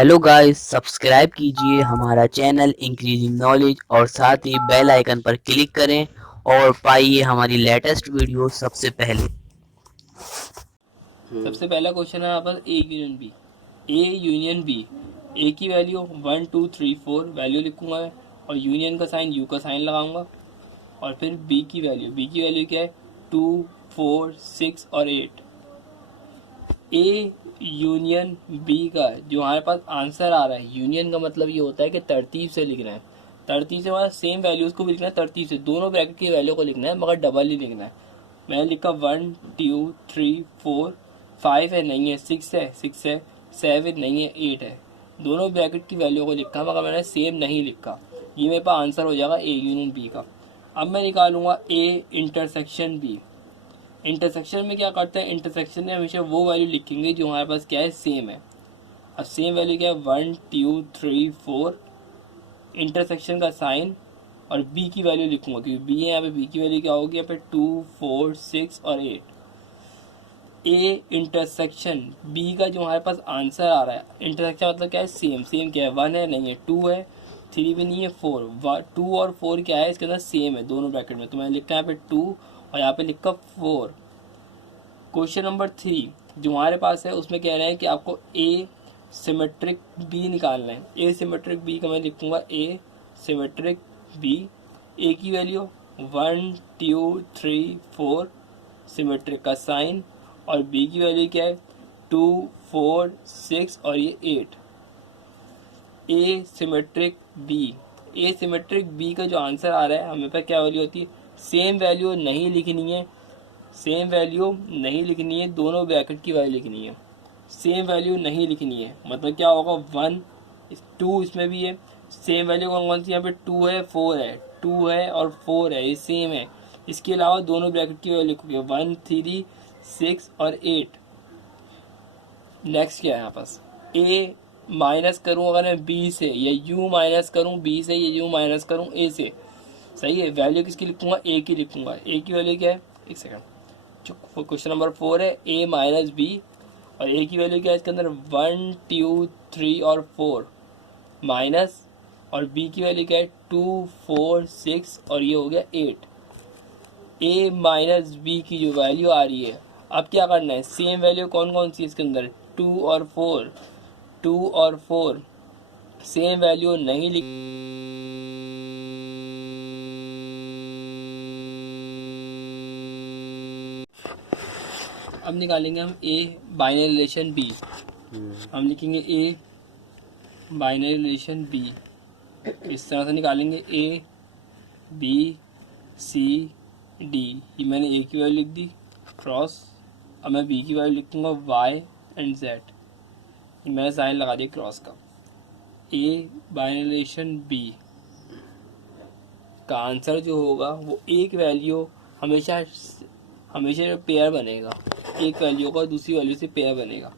Hello guys, subscribe कीजिए हमारा channel increasing knowledge और साथ ही बेल आइकन पर क्लिक करें और पाइए हमारी लेटेस्ट वीडियो सबसे पहले। सबसे पहला क्वेश्चन है यहाँ पर A union B. A union B, A की वैल्यू 1 2 3 4 वैल्यू लिखूंगा मैं और यूनियन का साइन यू का साइन लगाऊंगा। और फिर बी की वैल्यू क्या है 2 4 6 और 8। ए यूनियन बी का जो हमारे पास आंसर आ रहा है, यूनियन का मतलब ये होता है कि तरतीब से लिखना है। तरतीब से हमारा सेम वैल्यूज को भी लिखना है, तरतीब से दोनों ब्रैकेट की वैल्यू को लिखना है मगर डबल ही लिखना है। मैंने लिखा 1 2 3 4, 5 है नहीं है, 6 है 7 नहीं है, 8 है। दोनों ब्रैकेट की वैल्यू को लिखा मगर मैंने सेम नहीं लिखा। ये मेरे पास आंसर हो जाएगा ए यूनियन बी का। अब मैं निकालूंगा ए इंटरसेक्शन बी। इंटरसेक्शन में क्या करते हैं, इंटरसेक्शन में हमेशा वो वैल्यू लिखेंगे जो हमारे पास क्या है सेम है। अब सेम वैल्यू क्या है 1 2 3 4, इंटरसेक्शन का साइन और बी की वैल्यू लिखूंगा क्योंकि बी है यहाँ पे। बी की वैल्यू क्या होगी यहाँ पे 2 4 6 और 8। ए इंटरसेक्शन बी का जो हमारे पास आंसर आ रहा है, इंटरसेक्शन मतलब क्या है सेम। सेम क्या है 1 है नहीं है, 2 है, 3 भी नहीं है, 4। 2 और 4 क्या है इसके अंदर सेम है दोनों ब्रैकेट में, तो मैंने लिखा यहाँ पे 2 और यहाँ पे लिखा 4। क्वेश्चन नंबर 3 जो हमारे पास है उसमें कह रहे हैं कि आपको ए सिमेट्रिक बी निकालना है। ए सिमेट्रिक बी का मैं लिखूंगा ए सिमेट्रिक बी। ए की वैल्यू 1 2 3 4, सिमेट्रिक का साइन, और बी की वैल्यू क्या है 2 4 6 और ये 8। A symmetric B, A symmetric B का जो आंसर आ रहा है हमें पे क्या वैल्यू होती है, सेम वैल्यू नहीं लिखनी है। सेम वैल्यू नहीं लिखनी है, दोनों ब्रैकेट की वैल्यू लिखनी है। सेम वैल्यू नहीं लिखनी है मतलब क्या होगा 1 2 इसमें भी है। सेम वैल्यू कौन कौन सी यहाँ पे 2 है 4 है, 2 है और 4 है, ये सेम है। इसके अलावा दोनों ब्रैकेट की वैल्यू लिखोगे 1 3 6 और 8। नेक्स्ट क्या है यहाँ पास, ए माइनस करूँ अगर मैं बी से, या यू माइनस करूँ बी से, या यू माइनस करूँ ए से। सही है, वैल्यू किसकी लिखूंगा ए की लिखूंगा। ए की वैल्यू क्या है, एक सेकंड, जो क्वेश्चन नंबर 4 है ए माइनस बी, और ए की वैल्यू क्या है इसके अंदर 1 2 3 और 4 माइनस, और बी की वैल्यू क्या है 2 4 6 और ये हो गया 8। ए माइनस बी की जो वैल्यू आ रही है, अब क्या करना है, सेम वैल्यू कौन कौन सी इसके अंदर 2 और 4, 2 और 4 सेम वैल्यू नहीं लिख। अब निकालेंगे हम ए बाइनरी रिलेशन बी। हम लिखेंगे ए बाइनरी रिलेशन बी, इस तरह से निकालेंगे ए बी सी डी। ये मैंने ए की वैल्यू लिख दी क्रॉस। अब मैं बी की वैल्यू लिखूंगा वाई एंड जेड, ये मैंने साइन लगा दिया क्रॉस का। ए बाइनरी रिलेशन बी का आंसर जो होगा वो एक वैल्यू हमेशा हमेशा पेयर बनेगा। एक वैल्यू का दूसरी वैल्यू से पेयर बनेगा।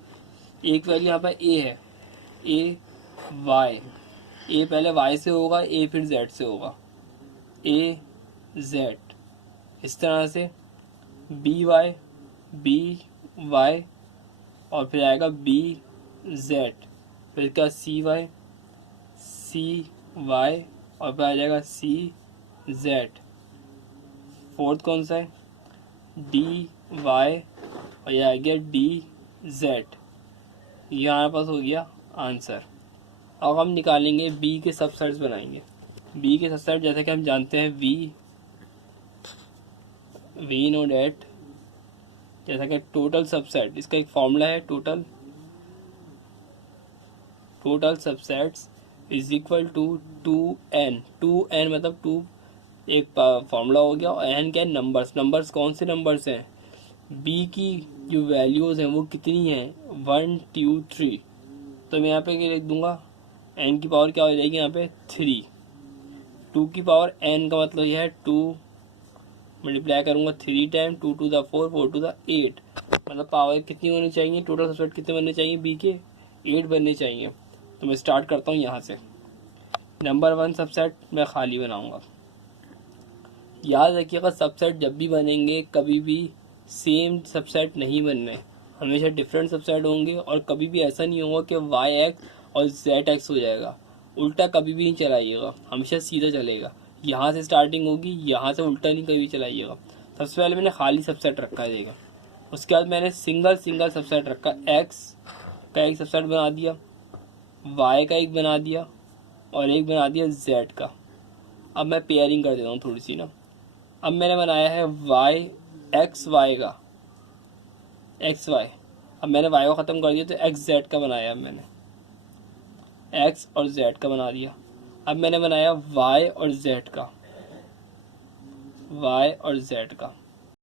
एक वैल्यू यहाँ पर ए है, ए वाई, ए पहले वाई से होगा, ए फिर जेड से होगा, ए जेड। इस तरह से बी वाई और फिर आएगा बी जेड, फिर इसका सी वाई और फिर आ जाएगा सी जेड। फोर्थ कौन सा है डी वाई और ये आ गया डी जेड। ये हमारे पास हो गया आंसर। अब हम निकालेंगे बी के सबसेट्स बनाएंगे। बी के सबसेट जैसे कि हम जानते हैं वी नो डेट, जैसा कि टोटल सबसेट, इसका एक फॉर्मूला है total subsets is equal to 2n। 2n मतलब 2 एक फॉर्मूला हो गया, और n क्या है नंबर्स कौन से नंबर्स हैं, बी की जो वैल्यूज़ हैं वो कितनी हैं 1 2 3। तो मैं यहाँ पे क्या लिख दूंगा, n की पावर क्या हो जाएगी यहाँ पे 3। 2 की पावर n का मतलब यह है 2 मल्टीप्लाई करूँगा 3 time, 2 to the 4, 4 to the 8, मतलब पावर कितनी होनी चाहिए, टोटल सबसेट कितने बनने चाहिए बी के 8 बनने चाहिए। तो मैं स्टार्ट करता हूँ यहाँ से। नंबर 1 सबसेट मैं खाली बनाऊँगा। याद रखिएगा सबसेट जब भी बनेंगे कभी भी सेम सबसेट नहीं बनने, हमेशा डिफरेंट सबसेट होंगे, और कभी भी ऐसा नहीं होगा कि और जेड एक्स हो जाएगा। उल्टा कभी भी नहीं चलाइएगा, हमेशा सीधा चलेगा। यहाँ से स्टार्टिंग होगी, यहाँ से उल्टा नहीं कभी चलाइएगा। सबसे पहले मैंने खाली सबसेट रखा है, देखा। उसके बाद मैंने सिंगल सबसेट रखा, एक्स का एक सबसेट बना दिया, वाई का एक बना दिया और एक बना दिया जेड का। अब मैं पेयरिंग कर देता हूँ थोड़ी सी ना। अब मैंने बनाया है वाई एक्स वाई का, एक्स वाई। अब मैंने वाई को ख़त्म कर दिया तो एक्स जेड का बनाया। अब मैंने एक्स और जेड का बना दिया। अब मैंने बनाया वाई और जेड का, वाई और जेड का।